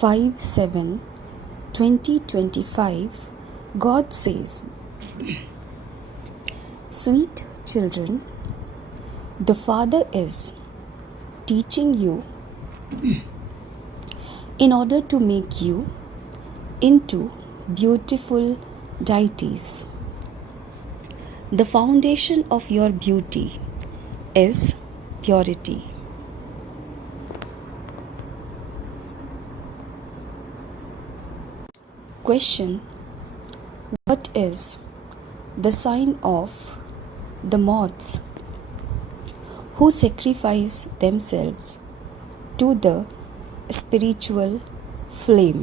5/7/2025, God says, "Sweet children, the Father is teaching you in order to make you into beautiful deities. The foundation of your beauty is purity." Question: what is the sign of the moths who sacrifice themselves to the spiritual flame?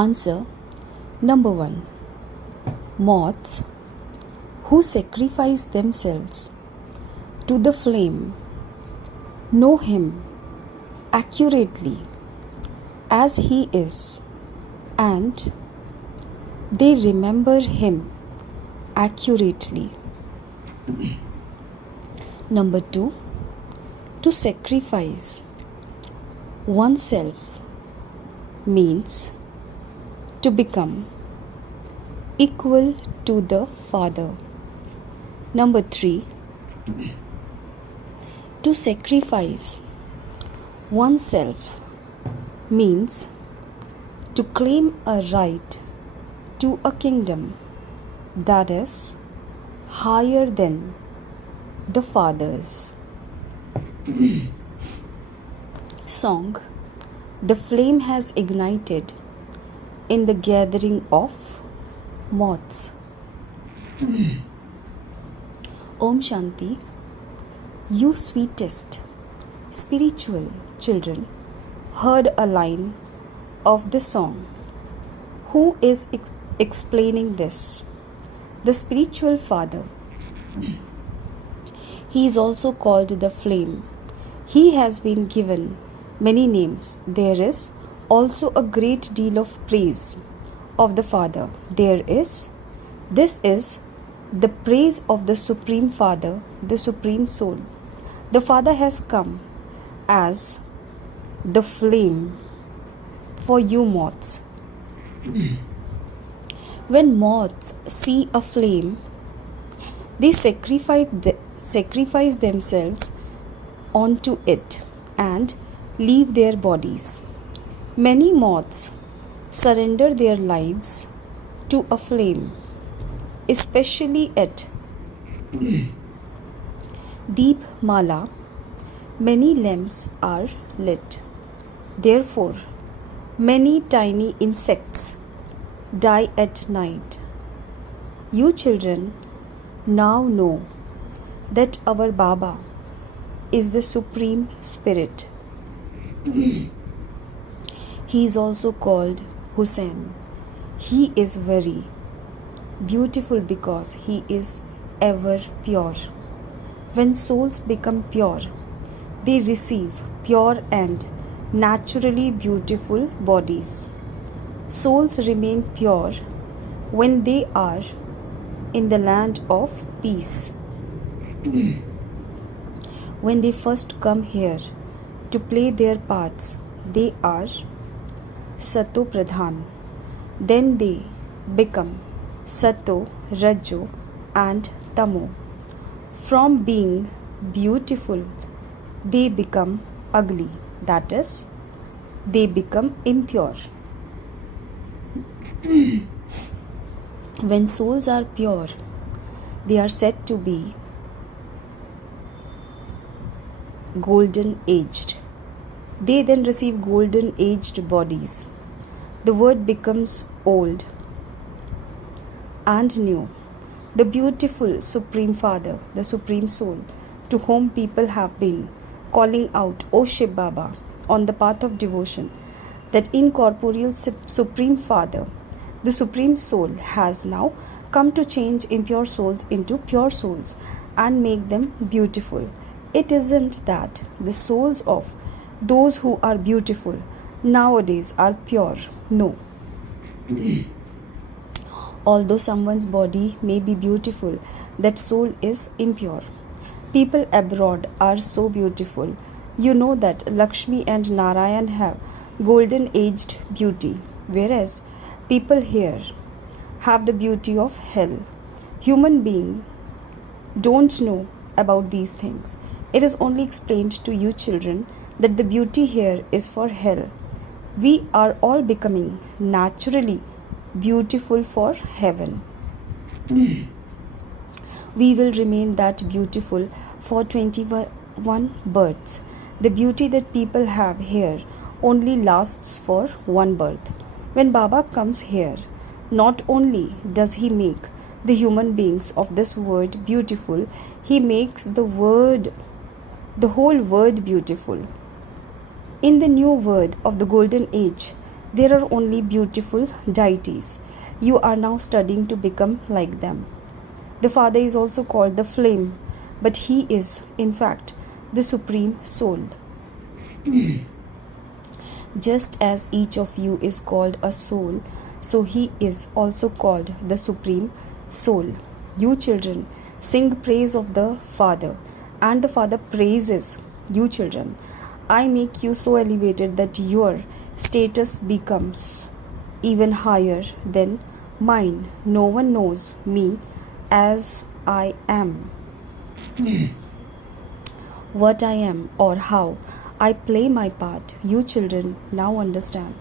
Answer: number 1. Moths who sacrifice themselves to the flame know him accurately as he is, and they remember him accurately. Number 2. To sacrifice oneself means to become equal to the Father. Number 3. To sacrifice oneself means to claim a right to a kingdom that is higher than the Father's. Song: the flame has ignited in the gathering of moths. Om Shanti. You sweetest spiritual children heard a line of the song. Who is explaining this? The spiritual father. He is also called the flame. He has been given many names. There is also a great deal of praise of the Father. This is the praise of the Supreme Father, the Supreme Soul. The Father has come as the flame for you moths. When moths see a flame, they sacrifice themselves onto it and leave their bodies. Many moths surrender their lives to a flame, especially at Deep Mala. Many lamps are lit. Therefore, many tiny insects die at night. You children now know that our Baba is the Supreme Spirit. He is also called Hussein. He is very beautiful because he is ever pure. When souls become pure, they receive pure and naturally beautiful bodies. Souls remain pure when they are in the land of peace. When they first come here to play their parts, they are Sato Pradhan. Then they become Sato, Rajyo and Tamo. From being beautiful, they become ugly. That is, they become impure. When souls are pure, they are said to be golden aged. They then receive golden aged bodies. The word becomes old and new. The beautiful Supreme Father, the Supreme Soul, to whom people have been calling out, O Shiv Baba, on the path of devotion, that incorporeal Supreme Father, the Supreme Soul, has now come to change impure souls into pure souls and make them beautiful. It isn't that the souls of those who are beautiful nowadays are pure. No. Although someone's body may be beautiful, that soul is impure. People abroad are so beautiful You know that Lakshmi and Narayan have golden aged beauty, whereas people here have the beauty of hell. Human beings don't know about these things. It is only explained to you children that the beauty here is for hell. We are all becoming naturally beautiful for heaven. We will remain that beautiful for 21 births. The beauty that people have here only lasts for one birth. When Baba comes here, not only does he make the human beings of this world beautiful, he makes the whole world beautiful. In the new world of the golden age, there are only beautiful deities. You are now studying to become like them. The Father is also called the flame, but he is, in fact, the supreme soul. Just as each of you is called a soul, so he is also called the supreme soul. You children sing praise of the Father, and the Father praises you children. I make you so elevated that your status becomes even higher than mine. No one knows me as I am. What I am or how I play my part. You children now understand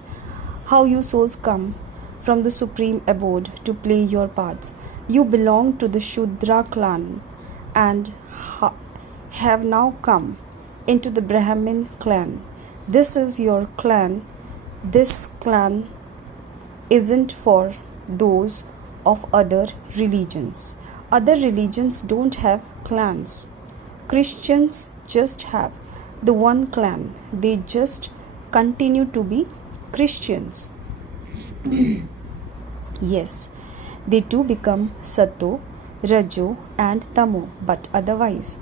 how you souls come from the supreme abode to play your parts. You belong to the Shudra clan and have now come into the Brahmin clan. This is your clan. This clan isn't for those of other religions. Other religions don't have clans. Christians just have the one clan. They just continue to be Christians. Yes, they too become Sato, Rajo and Tamo, but otherwise,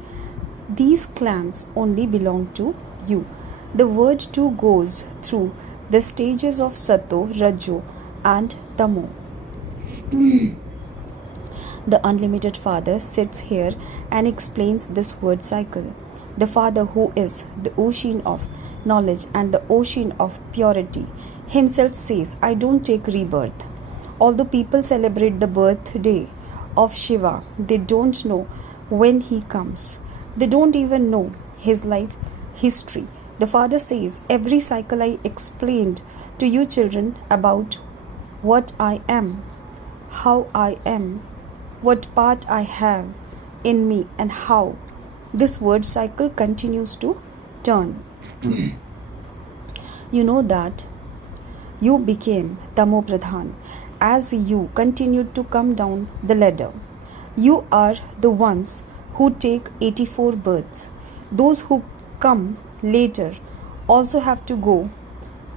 these clans only belong to you. The word too goes through the stages of Sato, Rajo and Tamo. The unlimited Father sits here and explains this word cycle. The Father, who is the ocean of knowledge and the ocean of purity, himself says, I don't take rebirth. Although people celebrate the birthday of Shiva, they don't know when he comes. They don't even know his life history. The Father says, every cycle I explained to you children about what I am, how I am, what part I have in me, and how this word cycle continues to turn. You know that you became Tamo Pradhan as you continued to come down the ladder. You are the ones who take 84 births. Those who come later also have to go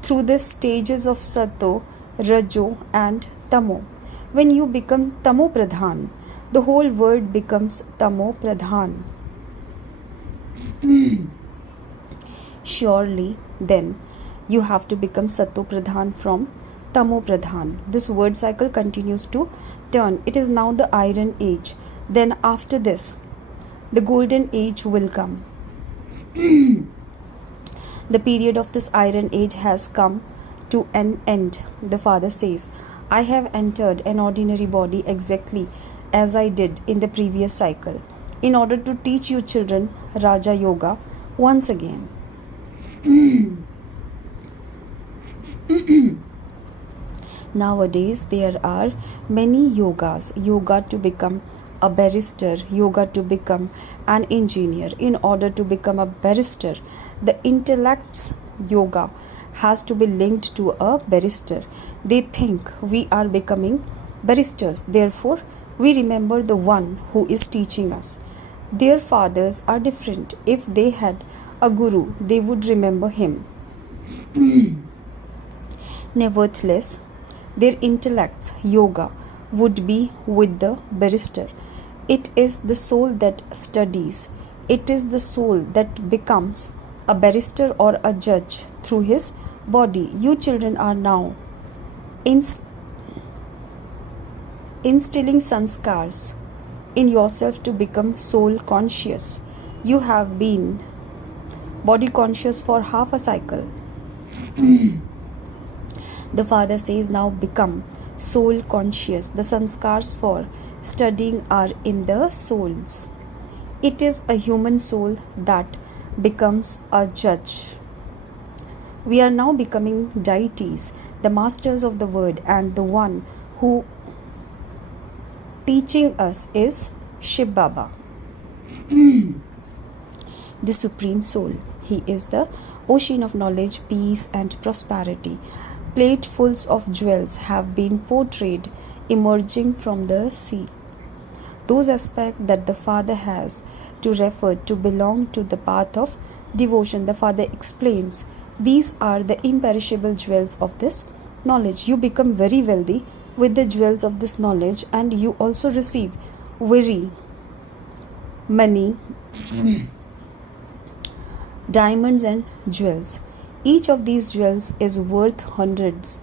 through the stages of Sato, Rajo and Tamo. When you become Tamo Pradhan, the whole world becomes Tamo Pradhan. Surely, then, you have to become Sato Pradhan from Tamo Pradhan. This word cycle continues to turn. It is now the Iron Age. Then after this, the Golden Age will come. The period of this Iron Age has come to an end. The Father says, I have entered an ordinary body exactly as I did in the previous cycle, in order to teach you children Raja Yoga once again. Nowadays there are many yogas. Yoga to become a barrister, yoga to become an engineer. In order to become a barrister, the intellect's yoga has to be linked to a barrister. They think we are becoming barristers. Therefore, we remember the one who is teaching us. Their fathers are different. If they had a guru, they would remember him. Nevertheless, their intellect's yoga would be with the barrister. It is the soul that studies. It is the soul that becomes a barrister or a judge through his body. You children are now instilling sanskars in yourself to become soul conscious. You have been body conscious for half a cycle. The father says, now become soul conscious. The sanskars for studying are in the souls. It is a human soul that becomes a judge. We are now becoming deities, the masters of the word, and the one who teaching us is Shiv Baba, the Supreme Soul. He is the ocean of knowledge, peace, and prosperity. Platefuls of jewels have been portrayed emerging from the sea. Those aspects that the Father has to refer to belong to the path of devotion. The Father explains, these are the imperishable jewels of this knowledge. You become very wealthy with the jewels of this knowledge, and you also receive very many diamonds and jewels. Each of these jewels is worth hundreds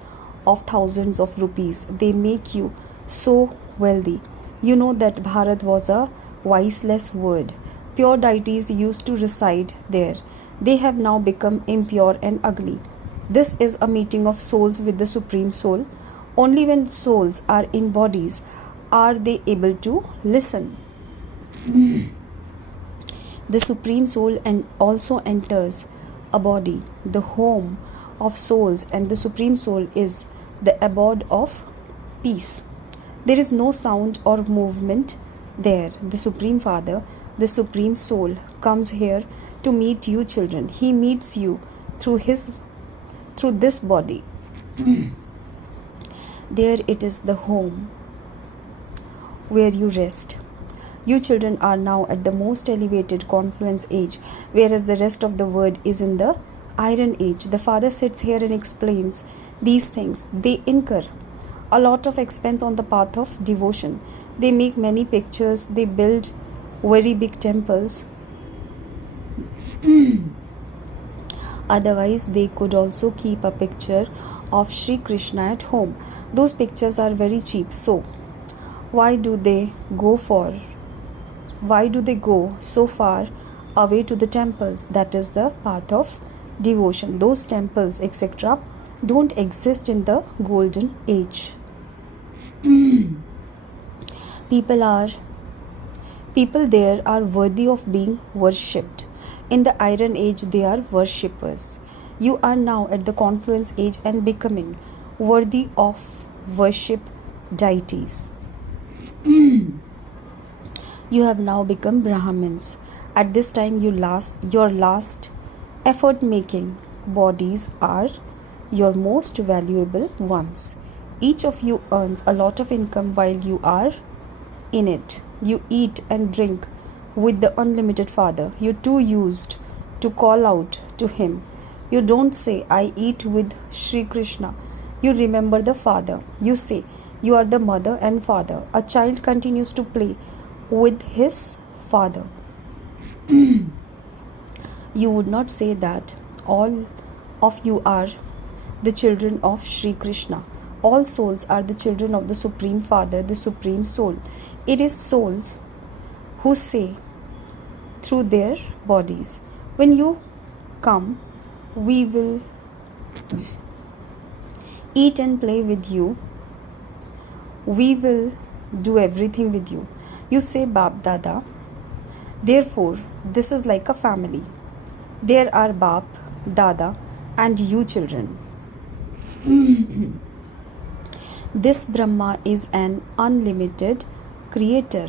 of thousands of rupees. They make you so wealthy. You know that Bharat was a voiceless word. Pure deities used to reside there. They have now become impure and ugly. This is a meeting of souls with the Supreme Soul. Only when souls are in bodies are they able to listen. The Supreme Soul also enters a body, the home of souls, and the Supreme Soul is the abode of peace. There is no sound or movement there. The Supreme Father, the Supreme Soul, comes here to meet you children. He meets you through this body. There it is the home where you rest. You children are now at the most elevated confluence age, whereas the rest of the world is in the iron age. The Father sits here and explains these things. They incur a lot of expense on the path of devotion. They make many pictures. They build very big temples. Otherwise, they could also keep a picture of Sri Krishna at home. Those pictures are very cheap. So, why do they go so far away to the temples? That is the path of devotion. Those temples, etc., don't exist in the golden age. People there are worthy of being worshipped. In the iron age, they are worshippers. You are now at the confluence age and becoming worthy of worship deities. You have now become Brahmins. At this time, your last effort-making bodies are your most valuable ones. Each of you earns a lot of income while you are in it. You eat and drink with the unlimited Father. You too used to call out to him. You don't say, I eat with Sri Krishna. You remember the Father. You say, you are the mother and father. A child continues to play with his father. You would not say that all of you are the children of Sri Krishna. All souls are the children of the Supreme Father, the Supreme Soul. It is souls who say through their bodies, when you come, we will eat and play with you. We will do everything with you. You say, Bap Dada. Therefore, this is like a family. There are Bap, Dada, and you children. This Brahma is an unlimited creator.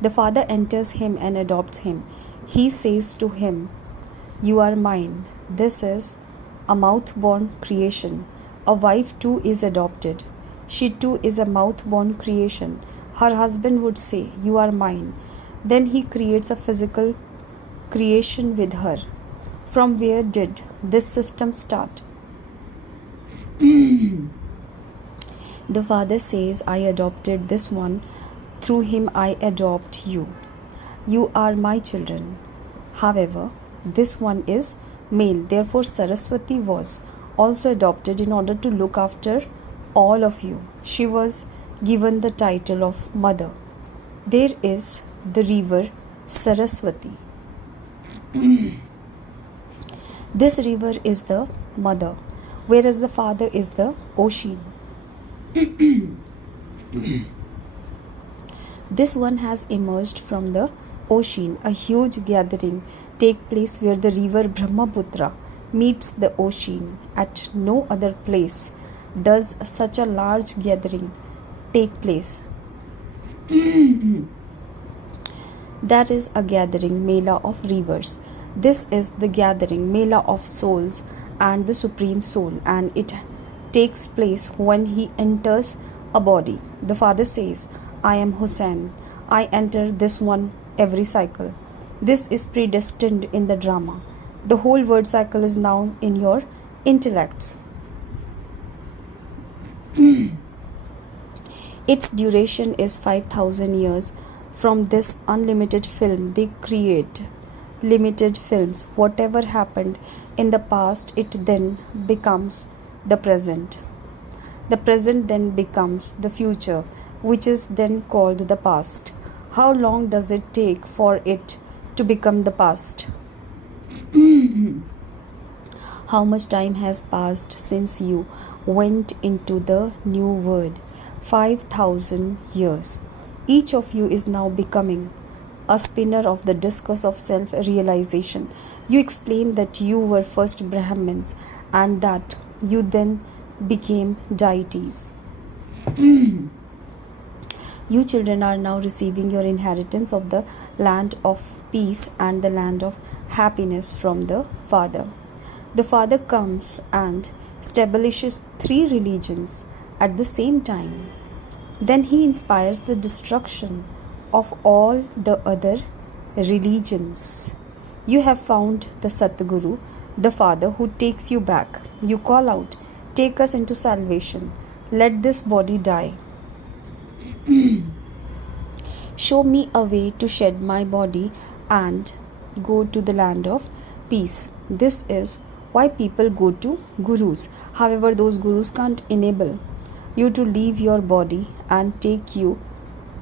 The Father enters him and adopts him. He says to him, you are mine. This is a mouth-born creation. A wife too is adopted. She too is a mouth-born creation. Her husband would say, you are mine. Then he creates a physical creation with her. From where did this system start? The Father says, I adopted this one. Through him I adopt you. You are my children. However, this one is male. Therefore, Saraswati was also adopted in order to look after all of you. She was given the title of mother. There is the river Saraswati. This river is the mother, whereas the father is the ocean. This one has emerged from the ocean. A huge gathering takes place where the river Brahmaputra meets the ocean. At no other place does such a large gathering take place. That is a gathering mela of rivers. This is the gathering mela of souls and the Supreme Soul, and it takes place when he enters a body. The Father says, I am Hussein. I enter this one every cycle. This is predestined in the drama. The whole word cycle is now in your intellects. Its duration is 5,000 years. From this unlimited film, they create limited films. Whatever happened in the past, it then becomes the present. The present then becomes the future, which is then called the past. How long does it take for it to become the past? How much time has passed since you went into the new world? 5,000 years. Each of you is now becoming a spinner of the discus of self-realization. You explain that you were first Brahmins and that you then became deities. You children are now receiving your inheritance of the land of peace and the land of happiness from the Father. The Father comes and establishes 3 religions at the same time. Then he inspires the destruction of all the other religions. You have found the Satguru, the Father who takes you back. You call out, take us into salvation. Let this body die. Show me a way to shed my body and go to the land of peace. This is why people go to gurus. However, those gurus can't enable you to leave your body and take you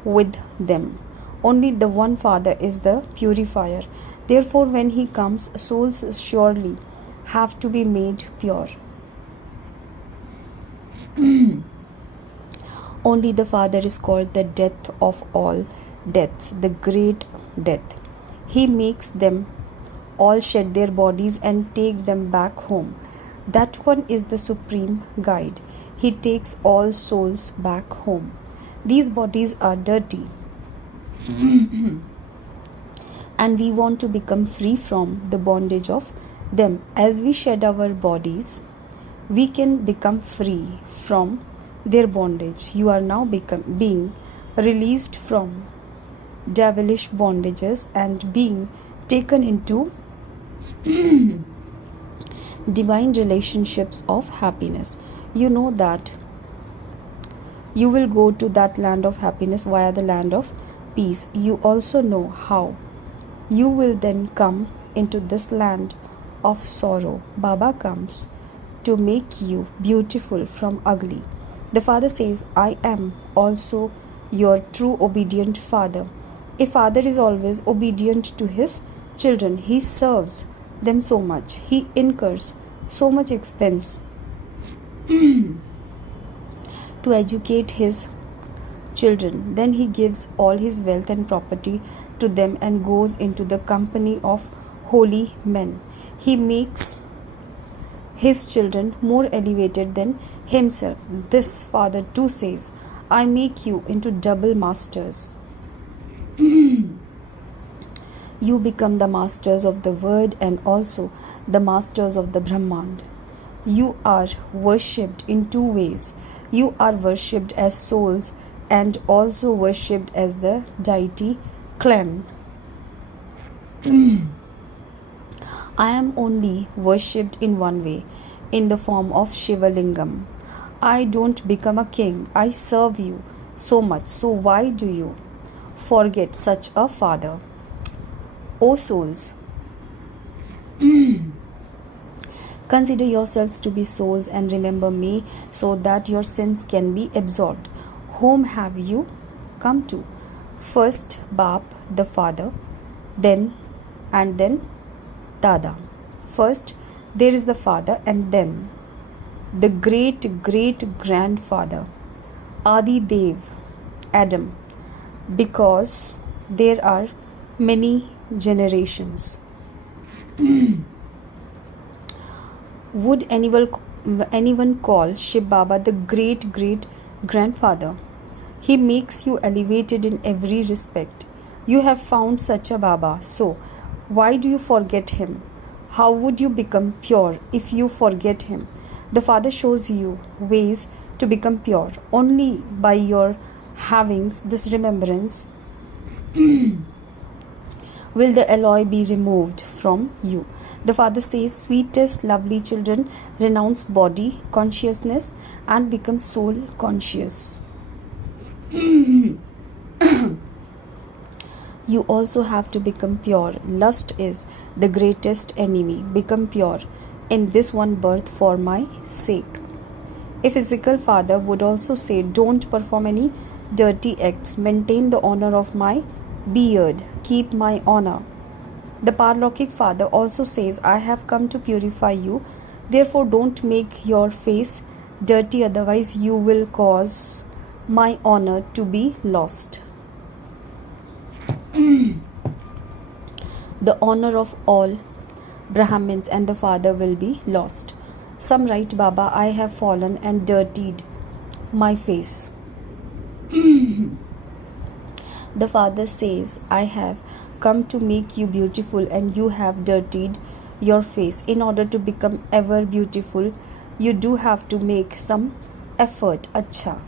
with them. Only the one Father is the purifier. Therefore, when he comes, souls surely have to be made pure. Only the Father is called the death of all deaths, the great death. He makes them all shed their bodies and take them back home. That one is the supreme guide. He takes all souls back home. These bodies are dirty. And we want to become free from the bondage of them. As we shed our bodies, we can become free from their bondage. You are now being released from devilish bondages and being taken into divine relationships of happiness. You know that you will go to that land of happiness via the land of peace. You also know how you will then come into this land of sorrow. Baba comes to make you beautiful from ugly. The Father says, I am also your true obedient Father. A father is always obedient to his children. He serves them so much. He incurs so much expense to educate his children. Then he gives all his wealth and property to them and goes into the company of holy men. He makes his children more elevated than himself. This Father too says, I make you into double masters. You become the masters of the word and also the masters of the Brahmand. You are worshipped in 2 ways. You are worshipped as souls and also worshipped as the deity clan. I am only worshipped in one way, in the form of Shiva Lingam. I don't become a king. I serve you so much. So why do you forget such a Father? O souls, consider yourselves to be souls and remember me so that your sins can be absolved. Whom have you come to? First Bap, the Father, then Dada. First There is the father and then the great great grandfather, Adi Dev, Adam, because there are many generations. Would anyone call Shiv Baba the great great grandfather? He makes you elevated in every respect. You have found such a Baba, so why do you forget him? How would you become pure if you forget him? The Father shows you ways to become pure. Only by your having this remembrance will the alloy be removed from you. The Father says, sweetest, lovely children, renounce body consciousness and become soul conscious. You also have to become pure. Lust is the greatest enemy. Become pure in this one birth for my sake. A physical father would also say, don't perform any dirty acts. Maintain the honor of my beard. Keep my honor. The Parlokik Father also says, I have come to purify you. Therefore, don't make your face dirty, otherwise you will cause my honor to be lost. The honor of all Brahmins and the Father will be lost. Some write, Baba, I have fallen and dirtied my face. The Father says, I have come to make you beautiful and you have dirtied your face. In order to become ever beautiful, you do have to make some effort. Acha.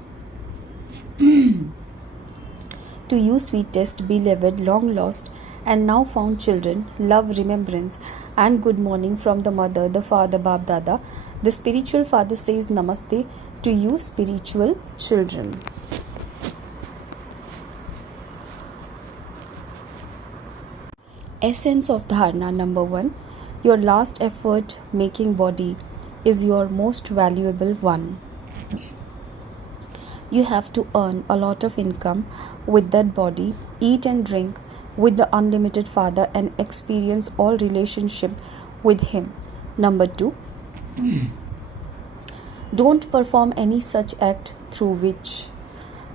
To you, sweetest, beloved, long lost and now found children, love, remembrance and good morning from the mother, the father, Bab Dada. The spiritual father says namaste to you, spiritual children. Essence of Dharana number 1. Your last effort making body is your most valuable one. You have to earn a lot of income with that body, eat and drink with the unlimited Father and experience all relationship with him. Number 2. Don't perform any such act through which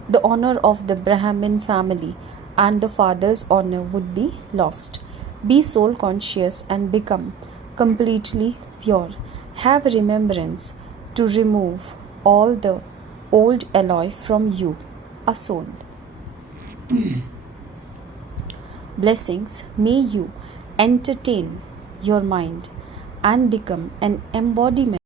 the honor of the Brahmin family and the Father's honor would be lost. Be soul conscious and become completely pure. Have remembrance to remove all the old alloy from you, a soul. Blessings, may you entertain your mind and become an embodiment